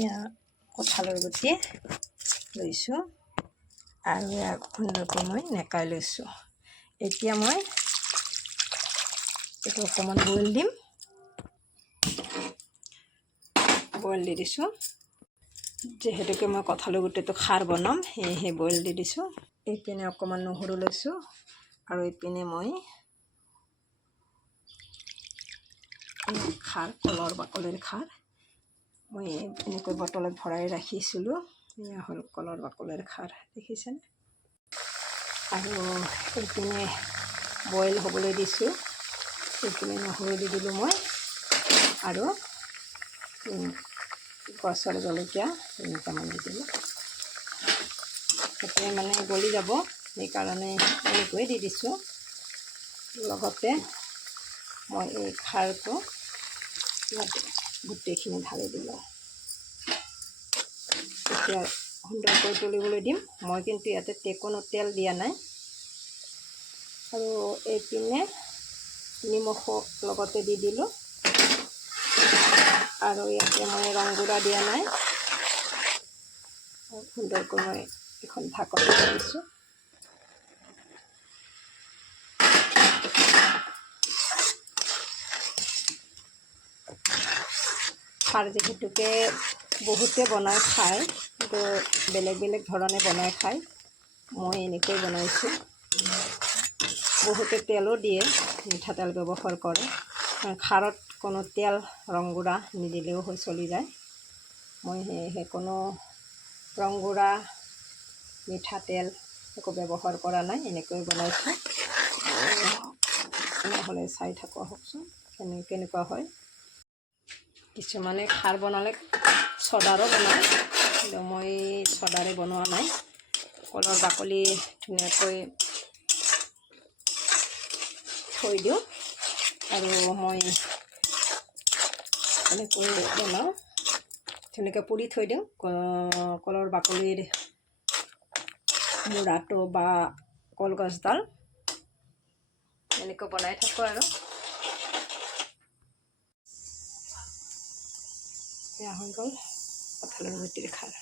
এয়া কঁঠালৰ গুটি লৈছোঁ আৰু ইয়াক সুন্দৰকৈ মই নেকাই লৈছোঁ। এতিয়া মই এইটো অকণমান বইল দিম। বইল দি দিছোঁ, যিহেতুকে মই কঁঠালৰ গুটিটো খাৰ বনাম সেয়েহে বইল দি দিছোঁ। এইপিনে অকণমান নহৰু লৈছোঁ আৰু এইপিনে মই খাৰ, কলৰ বাকলিৰ খাৰ মই এনেকৈ বটলত ভৰাই ৰাখিছিলোঁ। এয়া হ'ল কলৰ বাকলিৰ খাৰ, দেখিছেনে? আৰু এইপিনে বইল হ'বলৈ দিছোঁ। এইপিনে নহৰু দি দিলোঁ মই আৰু গছৰ জলকীয়া 3টামান দি দিলোঁ। এতিয়া মানে গলি যাব, সেইকাৰণে এনেকৈ দি দিছোঁ। লগতে মই এই খাৰটো ইয়াত গোটেইখিনি ঢালি দিলোঁ। এতিয়া সুন্দৰকৈ তুলিবলৈ দিম। মই কিন্তু ইয়াতে কোনো তেল দিয়া নাই। আৰু এইপিনে নিমখ লগতে দি দিলোঁ আৰু ইয়াতে মই ৰংগুড়া দিয়া নাই। সুন্দৰকৈ মই এখন ঢাকন দি দিছোঁ। খাৰ যিহেতুকে বহুতে বনাই খায়, কিন্তু বেলেগ বেলেগ ধৰণে বনাই খায়। মই এনেকৈ বনাইছোঁ। বহুতে তেলো দিয়ে, মিঠাতেল ব্যৱহাৰ কৰে। খাৰত কোনো তেল ৰংগুড়া নিদিলেও হৈ চলি যায়। মই সেয়েহে কোনো ৰংগুড়া মিঠাতেল একো ব্যৱহাৰ কৰা নাই, এনেকৈ বনাইছোঁ। নহ'লে চাই থাকোঁ আহকচোন কেনেকুৱা হয়। কিছুমানে খাৰ বনালে চ'দাৰো বনায়, কিন্তু মই চ'দাৰে বনোৱা নাই। কলৰ বাকলি ধুনীয়াকৈ থৈ দিওঁ আৰু মই এনেকৈ বনাওঁ। ধুনীয়াকৈ পুৰি থৈ দিওঁ কলৰ বাকলিৰ মূৰাটো বা কলগছডাল। এনেকৈ বনাই থাকোঁ আৰু এয়া হৈ গ'ল কঁঠালৰ গুটিৰ খাৰ।